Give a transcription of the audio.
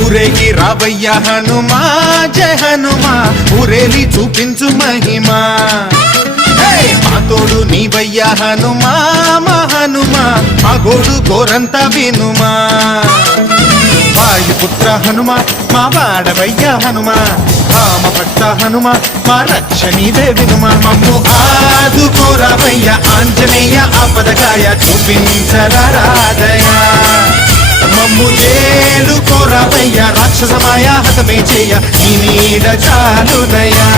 ఊరేగి రావయ్య హనుమా జయ హనుమా ఊరేలి చూపించు మహిమా మా తోడు నీవయ్య హనుమా మా హనుమా మా గోడు గోరంత వినుమా వాయుపుత్ర హనుమా మా వాడవయ్య హనుమా రామ భక్త హనుమా మా రక్షణీదే వినుమా మమ్ము ఆదుకోరావయ్య ఆంజనేయ ఆపదకాయ చూపించరాదయా మమ్ము ఏలు కోరావయ్య రాక్షసమాయ హతమే చేయ నీ నీడ చాలునయా